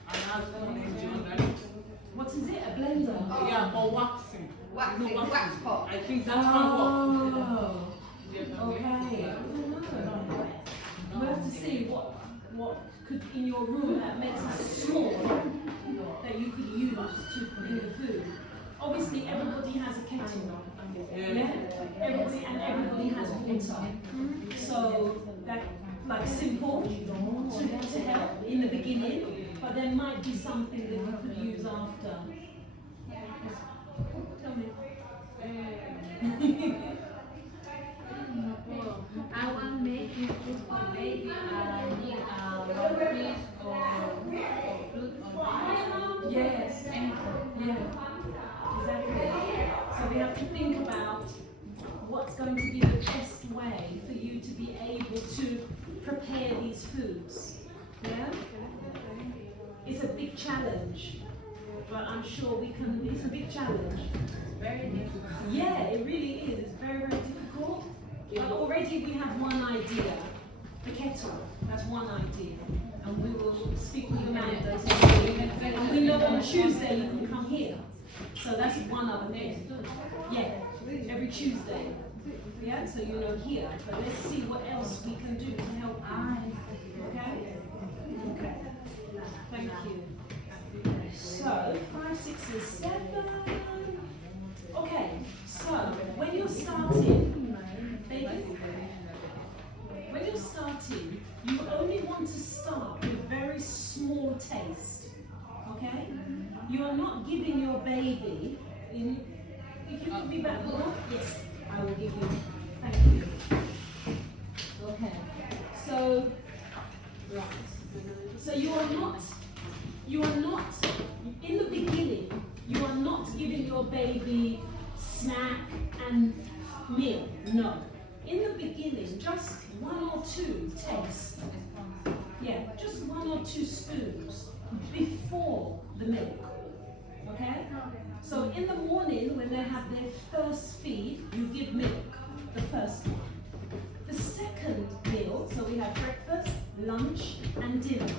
and has one engine under it. what is it? A blender? Oh. Yeah, for waxing. Waxing, No, wax pot. I think that can work. Oh, okay. I don't know. We have to see what could in your room that makes it small that you could use to bring the food. Obviously, everybody has a kettle. Yeah, everybody has water. So that like simple to help in the beginning, but there might be something that you could use after. Tell me. I want making food for baby and need fish or fruit or Yes. Yeah. Exactly. So we have to think about what's going to be the best way for you to be able to prepare these foods. Yeah? It's a big challenge, but I'm sure we can, it's a big challenge. very difficult. Yeah, it really is. It's very, very difficult. But already we have one idea. The kettle. That's one idea. And we will speak with Amanda today. And we know on Tuesday you can come here. So that's one other thing. Yeah, every Tuesday. Yeah, so you know here. But let's see what else we can do to help you. Okay? Okay. Thank you. So, 5, 6, and 7. Okay, so when you're starting, when you're starting, you only want to start with very small taste. Okay? You are not giving your baby, if you could be back more, yes, I will give you. Thank you. Okay. So, right. So you are not, in the beginning, you are not giving your baby snack and meal. No. In the beginning, just 1 or 2 tastes. Yeah, just 1 or 2 spoons before the milk. Okay? So in the morning, when they have their first feed, you give milk, the first one. The second meal, so we have breakfast, lunch, and dinner.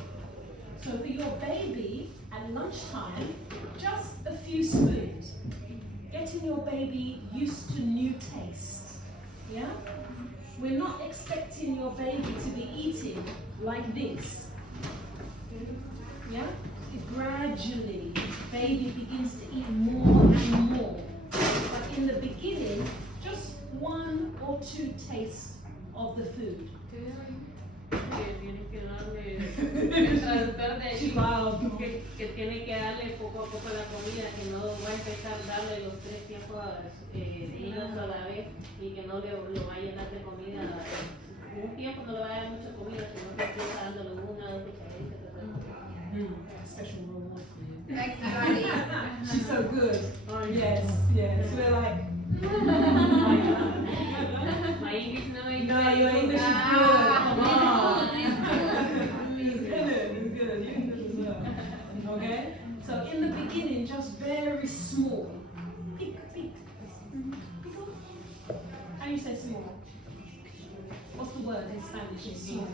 So for your baby, at lunchtime, just a few spoons. getting your baby used to new taste. Yeah? We're not expecting your baby to be eating like this. Yeah? Gradually, baby begins to eat more and more. But in the beginning, just 1 or 2 tastes of the food. Que tiene que darle, El traductor de allí. Wow. que tiene que darle poco a poco la comida, que no va a empezar a darle los 3 tiempos seguidos a la vez y que no lo vaya a dar de comida. Un tiempo no le va a dar mucha comida, sino que empieza dándole 1 o 2 cucharaditas. Special reward for you. Thank you, Daddy. She's so good. Oh, Yes, yes. We're like, My English no is no, your English is good. Ah. Come on. It's good, it's good. You're good as well. Okay? So in the beginning, just very small. Pick, pick. Pick up. How do you say small? What's the word in Spanish? Small.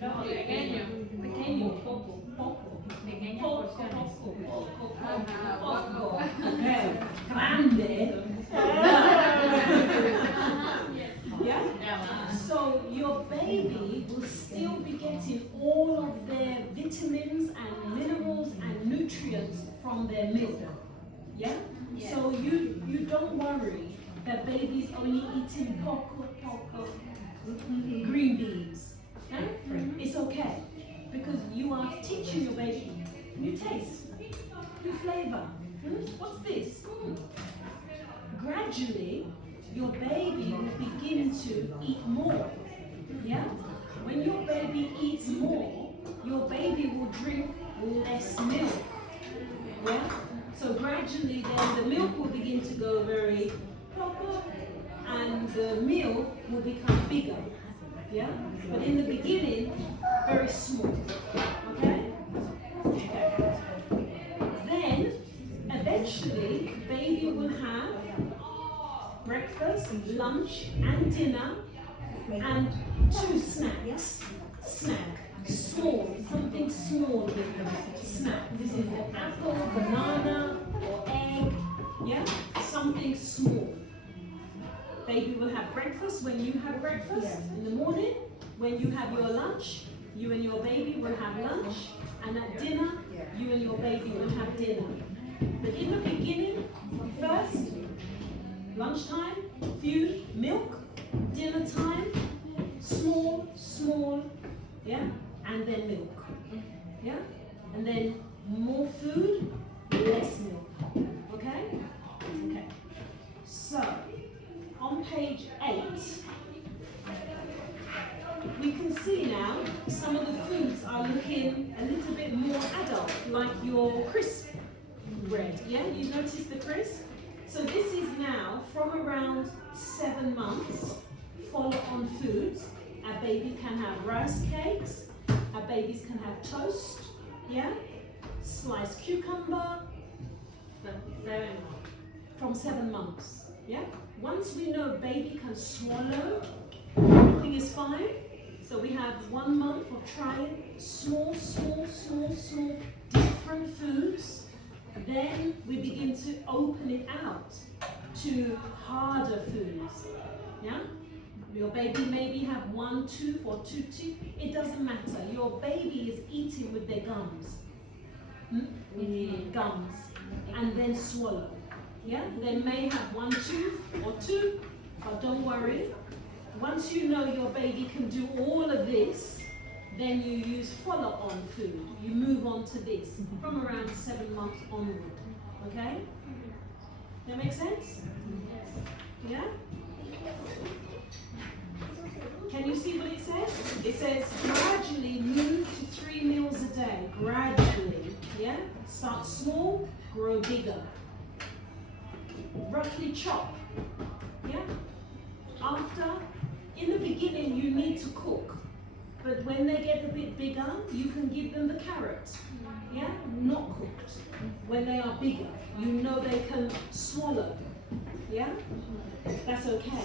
Pequeño. Pequeño, poco, poco. Pequeñas Poco, porciones. poco, poco, Ajá, poco. poco. Okay. Grande. Yeah? So your baby will still be getting all of their vitamins and minerals and nutrients from their milk. Yeah? Yes. So you don't worry that baby's only eating poco, poco green beans. Yeah? It's okay. Because you are teaching your baby new taste, new flavor. What's this? Gradually, your baby will begin to eat more. Yeah? When your baby eats more, your baby will drink less milk. Yeah? So gradually then the milk will begin to go very proper and the meal will become bigger. Yeah? But in the beginning, very small. Okay? Then eventually baby will have breakfast, lunch, and dinner, and 2 snacks. Small, something small with them. Snack. This is an apple, banana, or egg. Yeah? Something small. Baby will have breakfast when you have breakfast in the morning. When you have your lunch, you and your baby will have lunch. And at dinner, you and your baby will have dinner. But in the beginning, first, lunchtime, few milk, dinner time, small, yeah, and then milk, yeah, and then more food, less milk, okay? Okay. So, on page 8, we can see now some of the foods are looking a little bit more adult, like your crisp bread, yeah? You notice the crisp? So this is now from around 7 months, follow-on foods. Our baby can have rice cakes, our babies can have toast, yeah? Sliced cucumber, 7. from 7 months, yeah? Once we know baby can swallow, everything is fine. So we have 1 month of trying small, different foods. Then we begin to open it out to harder foods. Yeah? Your baby maybe have 1 tooth or 2 teeth. It doesn't matter. Your baby is eating with their gums. Gums. And then swallow. Yeah? They may have 1 tooth or 2, but don't worry. Once you know your baby can do all of this, then you use follow-on food. You move on to this from around 7 months onward. Okay? That makes sense? Yeah? Can you see what it says? It says gradually move to 3 meals a day. Gradually. Yeah? Start small, grow bigger. Roughly chop. Yeah? After, in the beginning you need to cook. But when they get a bit bigger, you can give them the carrot. Yeah? Not cooked. When they are bigger, you know they can swallow. Yeah? That's okay.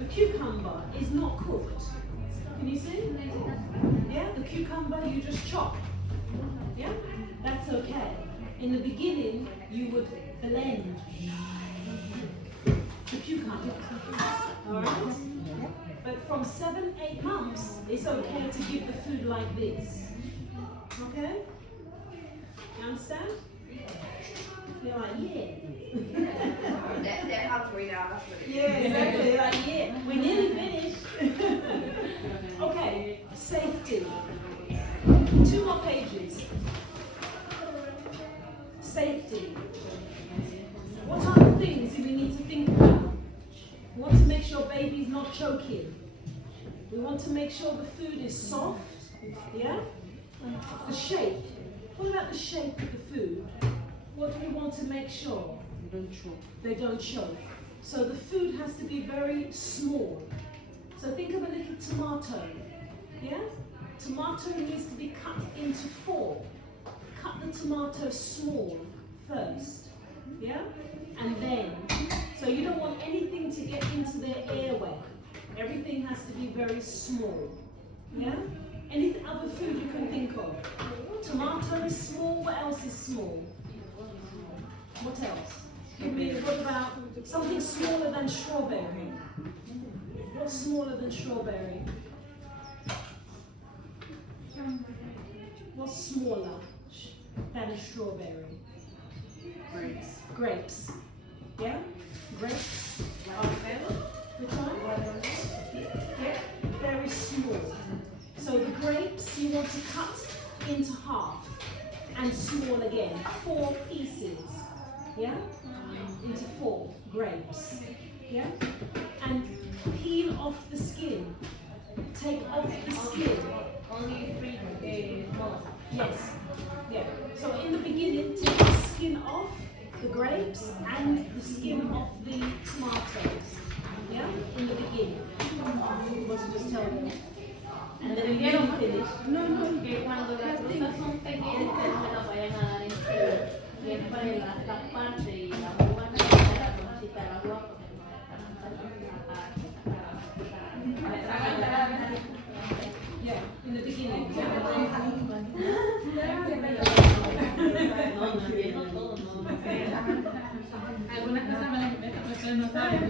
The cucumber is not cooked. Can you see? Yeah? The cucumber you just chop. Yeah? That's okay. In the beginning, you would blend the cucumber. Alright? But from 7, 8 months, it's okay to give the food like this. Okay? You understand? You're like, yeah. They're hungry now, that's what it is. Yeah, exactly. Like, yeah, we're nearly finished. Okay, safety. 2 more pages. Safety. What are the things that we need to think about? We want to make sure baby's not choking. We want to make sure the food is soft. Yeah? The shape. What about the shape of the food? What do we want to make sure? They don't choke. So the food has to be very small. So think of a little tomato. Yeah? Tomato needs to be cut into 4. Cut the tomato small first. Yeah? And then, so you don't want anything to get into their airway. Everything has to be very small. Yeah? Any other food you can think of? Tomato is small. What else is small? What else? Give me, what about something smaller than strawberry? What's smaller than strawberry? What's smaller than a strawberry? Grapes. Grapes. Yeah? Grapes. Which one? Yeah, very small. So the grapes you want to cut into half and small again. 4 pieces. Yeah? Into 4 grapes. Yeah? And peel off the skin. Take off the skin. Only 3 small. Yes. Yeah. So in the beginning, take the skin off the grapes and the skin off the tomatoes. Yeah? In the beginning. You want to just tell them. And then when you finish. Que cuando las frutas son pequeñas, no se las vayan a dar en crudo. Y es para esta parte y la uva no es la conchita del agua porque no es Yeah, in the beginning. Algunas cosas me las meto, ustedes no saben.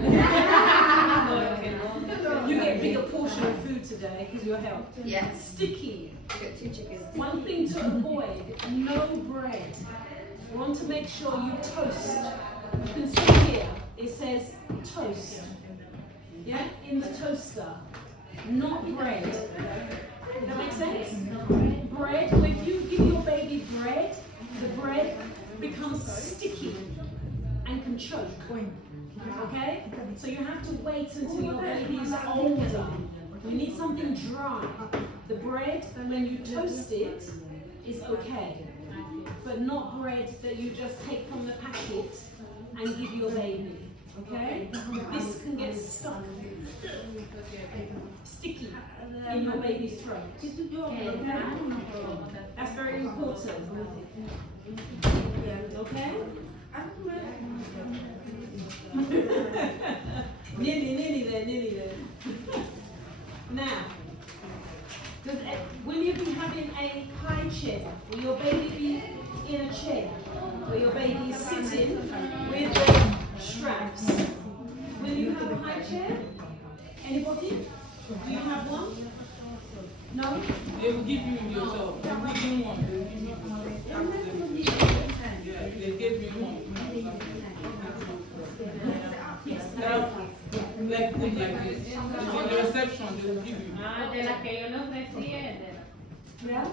You get a bigger portion of food today because you're helped. Yes. Sticky. You get 2 chickens. One thing to avoid, no bread. You want to make sure you toast. You can see here, it says toast. Yeah, in the toaster. Not bread. Does that make sense? Bread, when you give your baby bread, the bread becomes sticky and can choke. Okay? So you have to wait until your baby is older. You need something dry. The bread, when you toast it, is okay. But not bread that you just take from the packet and give your baby. Okay? This can get stuck, sticky in your baby's throat. Okay? That's very important. Okay? Nearly there. Now, will you be having a high chair? Will your baby be in a chair? Where your baby is sitting with the straps? Will you have a high chair? Anybody? Do you have one? No? They will give you yourself. They will give you one. They will give you one. Yeah, they gave me one. Like put like this. It's in the reception, they will give you. Ah, de las que yo le ofrecí es de Yeah?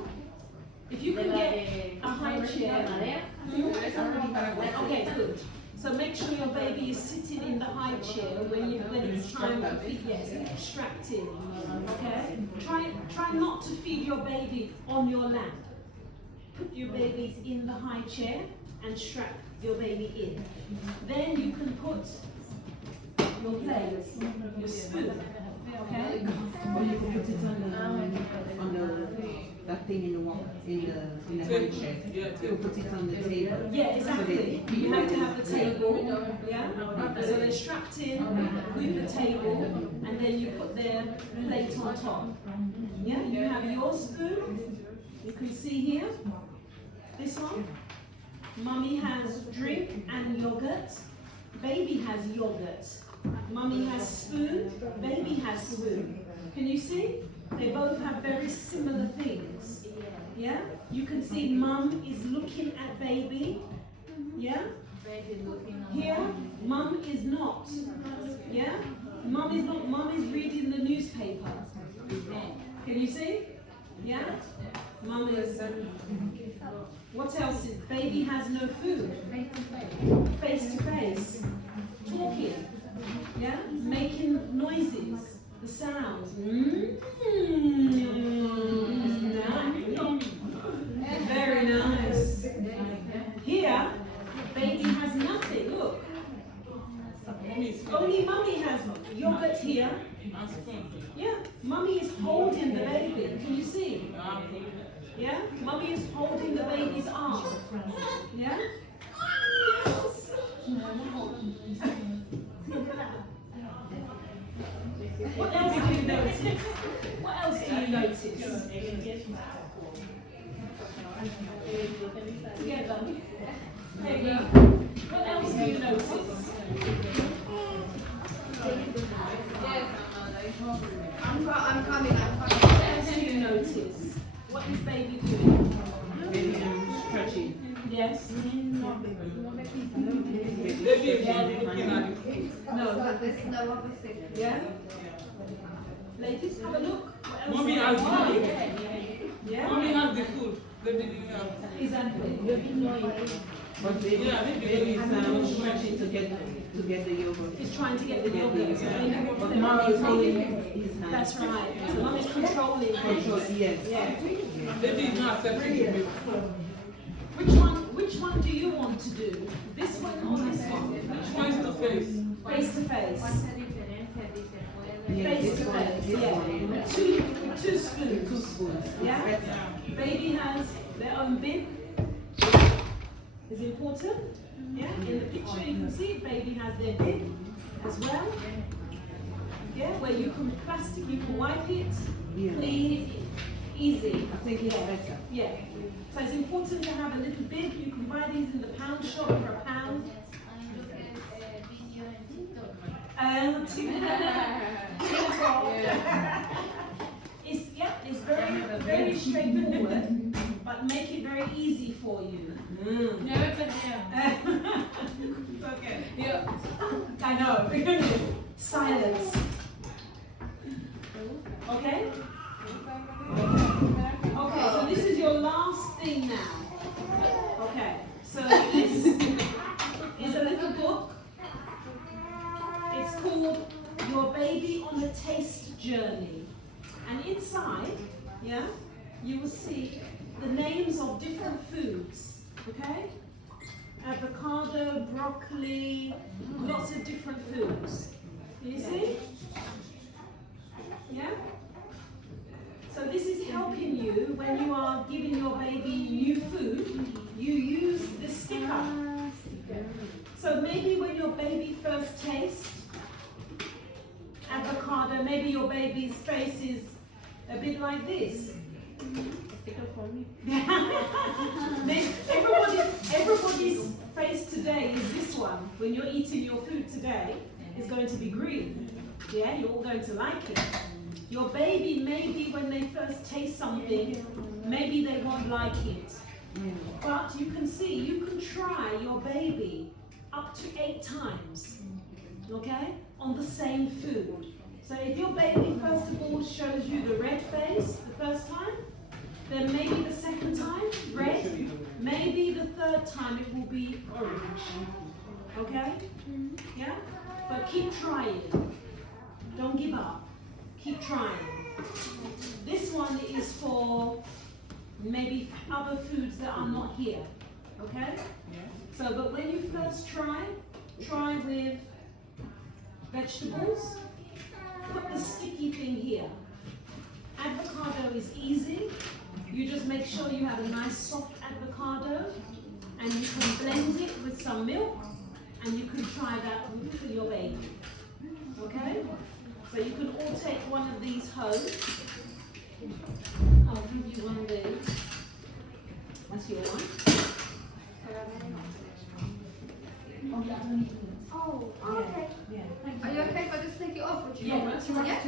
If you can get a high chair. Okay, good. So make sure your baby is sitting in the high chair when it's time to feed. Yes, strapped in. Okay. Try not to feed your baby on your lap. Put your babies in the high chair and strap your baby in. Then you can put your plates, your spoon. Okay. Or you can put it on the that thing in the wall, in the high chair. Yeah, You put it on the table. Yeah, exactly. You have to have the table, yeah? So they're strapped in with the table, and then you put their plate on top. Yeah, you have your spoon, you can see here, this one. Mummy has drink and yogurt. Baby has yogurt. Mummy has spoon. Baby has spoon. Can you see? They both have very similar things. Yeah? You can see mum is looking at baby. Yeah? Baby looking on Here, mum is not. Yeah? Mum is not. Mum is reading the newspaper. Can you see? Yeah? Mum is. What else is? Baby has no food. Face to face. Talking. Yeah? Making noises. The sounds. Very nice. Here, baby has nothing. Look. Only mummy has yogurt here. Yeah, mummy is holding the baby. Can you see? Yeah, mummy is holding the baby's arm. Yeah? Yes. What else do you notice? What else do you notice? Together. Maybe. What else do you notice? I'm coming. What else do you notice? What is baby doing? Maybe stretching. Yes? Baby is not looking at the food. No. But there's no other thing. Yeah? Ladies, have a look. What else Mommy is has there? the food. Yeah? Mommy has the food. Baby didn't have. Exactly. But baby, Yeah, baby is stretching to get the yogurt. He's trying to get the yogurt. So baby wants But the mom is holding mummy. his hand. That's right. So mum is controlling. Control, yes. Yeah. Baby is not accepting the milk. Which one do you want to do? This one or this one? Which one is the face? Face to face. ¿Cuánta diferencia dice? Puede Yeah, Face this to one, face. this Yeah. one. Two spoons. 2 spoons. Yeah? Better. Baby has their own bib. Is important. Yeah? In the picture you can see baby has their bib as well. Yeah? Where you can you can wipe it, Yeah. clean it, easy. I think it's better. Yeah. So it's important to have a little bib. You can buy these in the pound shop for £1. It's very straightforward, but make it very easy for you. Never perdieron. Okay. Yeah. I know. Silence. Okay? Okay, so this is your last thing now. Okay, so this is a little book. It's called Your Baby on a Taste Journey. And inside, yeah, you will see the names of different foods, okay? Avocado, broccoli, lots of different foods. Do you see? Yeah? So this is helping you when you are giving your baby new food, you use the sticker. So maybe when your baby first tastes avocado, maybe your baby's face is a bit like this. Everybody's face today is this one. When you're eating your food today, it's going to be green. Yeah, you're all going to like it. Your baby, maybe when they first taste something, maybe they won't like it. But you can see, you can try your baby up to 8 times, okay, on the same food. So if your baby first of all shows you the red face the first time, then maybe the second time, red, maybe the third time it will be orange, okay? Yeah? But keep trying. Don't give up. Keep trying. This one is for maybe other foods that are not here, okay? So, but when you first try with vegetables. Put the sticky thing here. Avocado is easy. You just make sure you have a nice soft avocado, and you can blend it with some milk, and you can try that with your baby. Okay? So you can all take one of these home. I'll give you one of these. That's your one.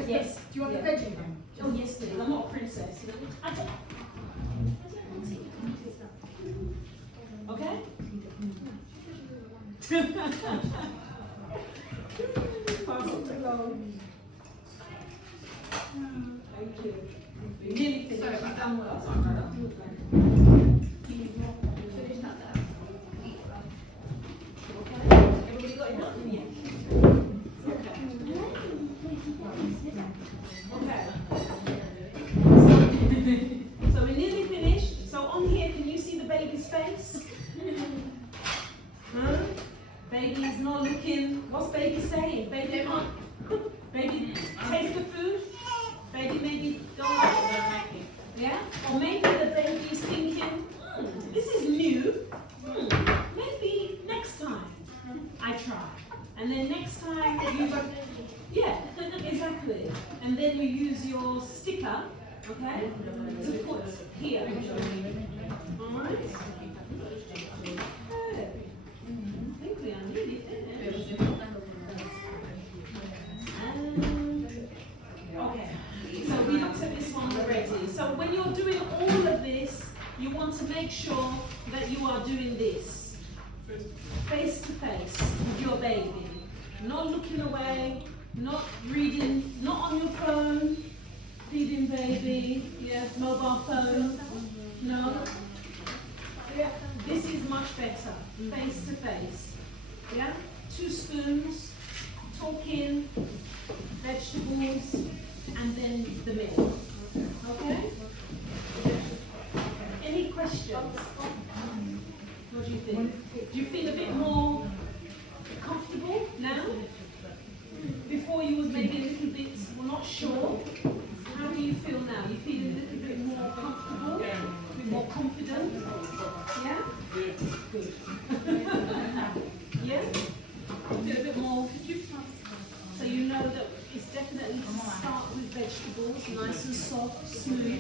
Yes. Do you want the veggie one? Oh, yes, please. I'm not a princess. I don't- Okay? Pass it along. Thank you. You nearly finished. Sorry about You've that. done well. Finish that there. Okay? Everybody got enough? Yeah. Okay. So we're nearly finished. So on here, can you see the baby's face? Huh? Baby is not looking. What's baby saying? Baby can't. Baby taste the food. Baby maybe don't like it. Yeah? Or maybe the baby is thinking, this is new. Maybe next time I try. And then next time you, yeah, exactly. And then you use your sticker, okay, to put here. Alright? Good. I think we are nearly finished. Okay, so we looked at this one already. So when you're doing all of this, you want to make sure that you are doing this face to face with your baby. Not looking away, not reading, not on your phone, feeding baby, yes, mobile phone. No. Yeah. This is much better, face to face. Yeah? 2 spoons, talking, vegetables, and then the milk. Okay? Any questions? What do you think? Do you feel a bit more comfortable now? Before you was maybe a little bit, well, not sure. How do you feel now? You feel a little bit more comfortable? A bit more confident? Yeah? Good. Yeah? Feel a bit more. So you know that it's definitely to start with vegetables, nice and soft, smooth. You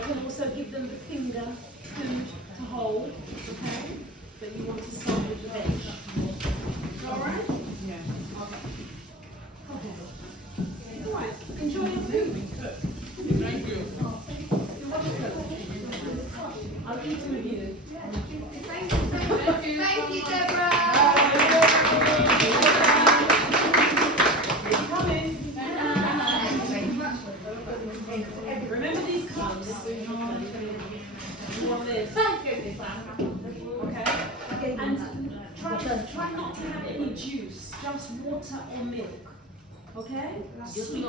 can also give them the finger food to hold, okay? But you want to start with the veg. Alright? Yeah. Okay. Alright, enjoy your food. Thank you. You're welcome. I'll eat with you. Thank you so much. Thank you, Deborah. Remember these cups? You want this? Okay? And try not to have any juice, just water or milk. Okay? Sweet.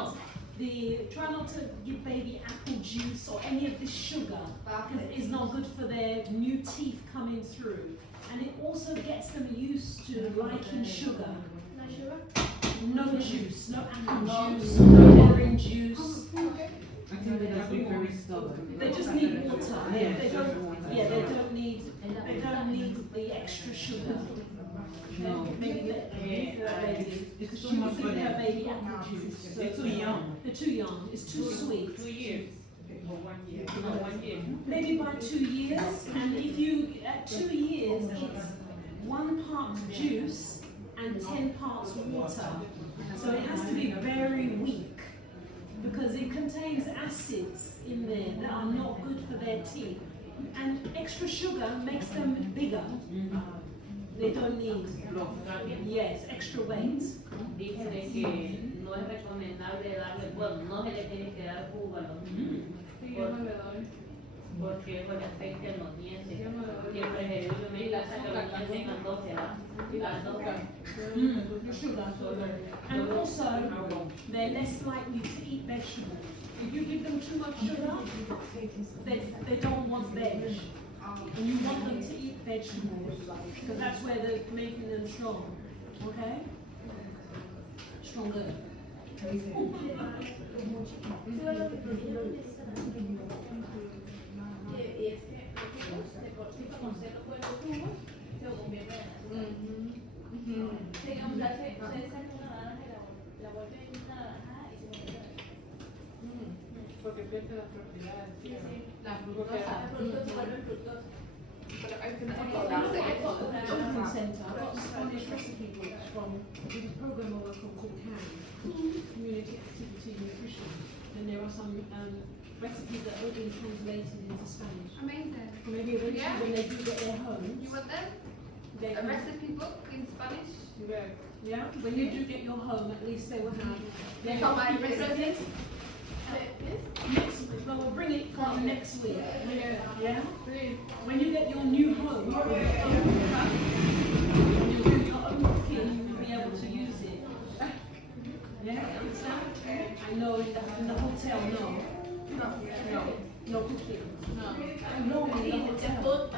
Try not to give baby apple juice or any of this sugar because it is not good for their new teeth coming through. And it also gets them used to liking sugar. No juice, no apple juice, no orange juice. I think they just be very stubborn. They just need water. Yeah, They just don't. water. Yeah, they don't need the extra sugar. No. Maybe let lady. It's too She much was for giving her them. baby apple juice. They're too young. They're too young. It's too sweet. 2 years. Or 1 year. No, 1 year. Maybe by 2 years, and if you at 2 years, it's 1 part juice and 10 parts water. So it has to be very weak because it contains acids in there that are not good for their teeth. And extra sugar makes them bigger. They don't need. Yes, extra weight. Dice de que no es recomendable darle, bueno, no se le tiene que dar jugo a los niños. Porque eso le afecta en los dientes. Que preferiblemente hasta que los niños tengan 12 las 2. Sugar. And also, they're less likely to eat vegetables. If you give them too much sugar, they don't want veg. And you want them to eat vegetables, because that's where they're making them strong. Okay? Stronger. Porque pierde la propiedad. La fructosa. But open it I've up. got a shopping centre, I've got Spanish recipe books from a program I work on called CAN, Community Activity Nutrition. And there are some recipes that have been translated into Spanish. Amazing. Maybe eventually Yeah. when they do get their homes, You want them? they A can, recipe book in Spanish? yeah, when you do get your home, at least they will have their Come on, recipes. Next week, well, we'll bring it from next week. Yeah? When you get your new home, when you do your own cooking, you'll be able to use it. Yeah, understand? I know in the hotel, no. No cooking. No. No, in the hotel.